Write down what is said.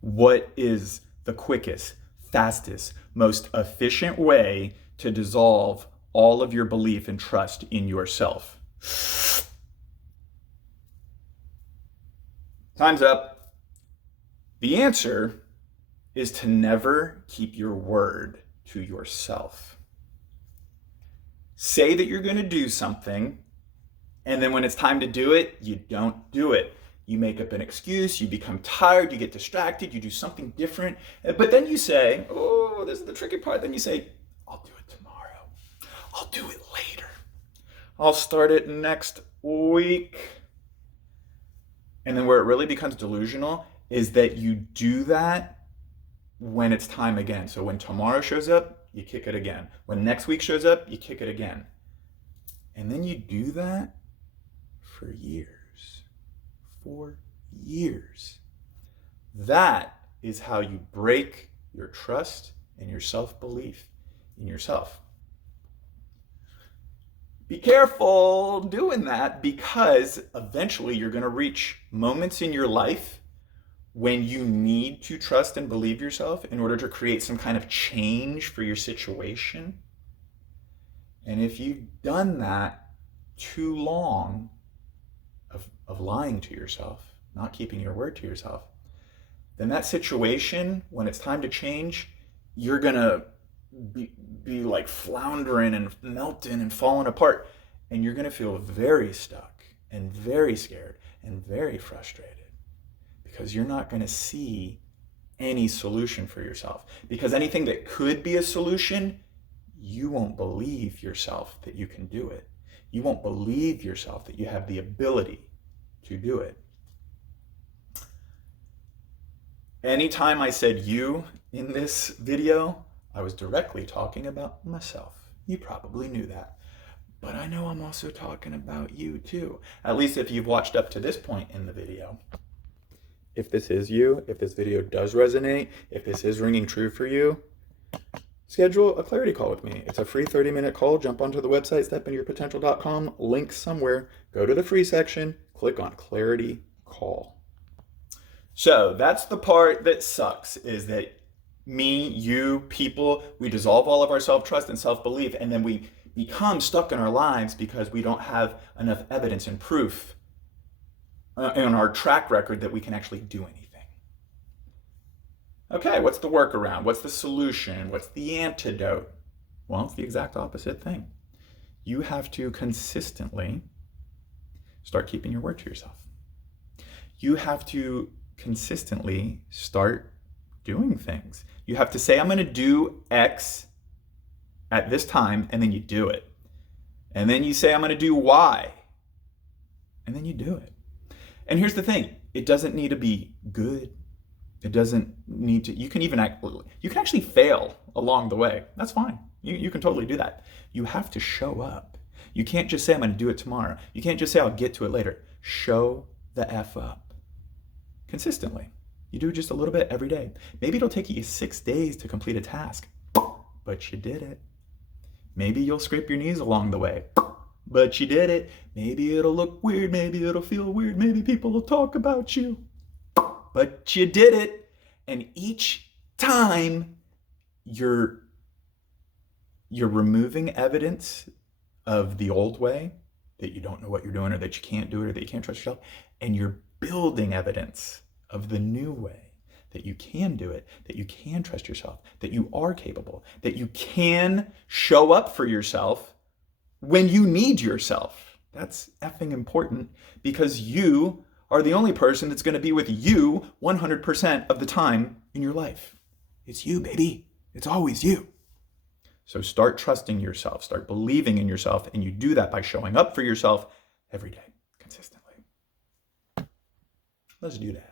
What is the quickest, fastest, most efficient way to dissolve all of your belief and trust in yourself? Time's up. The answer is to never keep your word to yourself. Say that you're going to do something, and then when it's time to do it, you don't do it. You make up an excuse, you become tired, you get distracted, you do something different, but then you say, oh, this is the tricky part. Then you say, I'll do it tomorrow. I'll do it later. I'll start it next week. And then where it really becomes delusional is that you do that when it's time again. So when tomorrow shows up, you kick it again. When next week shows up, you kick it again. And then you do that for years. For years. That is how you break your trust and your self-belief in yourself. Be careful doing that, because eventually you're going to reach moments in your life when you need to trust and believe yourself in order to create some kind of change for your situation. And if you've done that too long of lying to yourself, not keeping your word to yourself, then that situation, when it's time to change, you're going to be like floundering and melting and falling apart. And you're going to feel very stuck and very scared and very frustrated, because you're not going to see any solution for yourself. Because anything that could be a solution, you won't believe yourself that you can do it. You won't believe yourself that you have the ability to do it. Anytime I said you in this video, I was directly talking about myself. You probably knew that. But I know I'm also talking about you too. At least if you've watched up to this point in the video. If this is you, if this video does resonate, if this is ringing true for you, schedule a clarity call with me. It's a free 30-minute call. Jump onto the website, stepintoyourpotential.com, link somewhere, go to the free section, click on clarity call. So that's the part that sucks, is that me, you, people, we dissolve all of our self-trust and self-belief, and then we become stuck in our lives because we don't have enough evidence and proof in our track record that we can actually do anything. Okay, what's the workaround? What's the solution? What's the antidote? Well, it's the exact opposite thing. You have to consistently start keeping your word to yourself. You have to consistently start doing things. You have to say, I'm going to do X at this time, and then you do it. And then you say, I'm going to do Y, and then you do it. And here's the thing, it doesn't need to be good. It doesn't need to, you can actually fail along the way. That's fine. You can totally do that. You have to show up. You can't just say, I'm going to do it tomorrow. You can't just say, I'll get to it later. Show the F up consistently. You do just a little bit every day. Maybe it'll take you 6 days to complete a task, but you did it. Maybe you'll scrape your knees along the way, but you did it. Maybe it'll look weird. Maybe it'll feel weird. Maybe people will talk about you, but you did it. And each time you're removing evidence of the old way, that you don't know what you're doing, or that you can't do it, or that you can't trust yourself, and you're building evidence of the new way, that you can do it, that you can trust yourself, that you are capable, that you can show up for yourself when you need yourself. That's effing important, because you are the only person that's going to be with you 100% of the time in your life. It's you, baby. It's always you. So start trusting yourself, start believing in yourself, and you do that by showing up for yourself every day, consistently. Let's do that.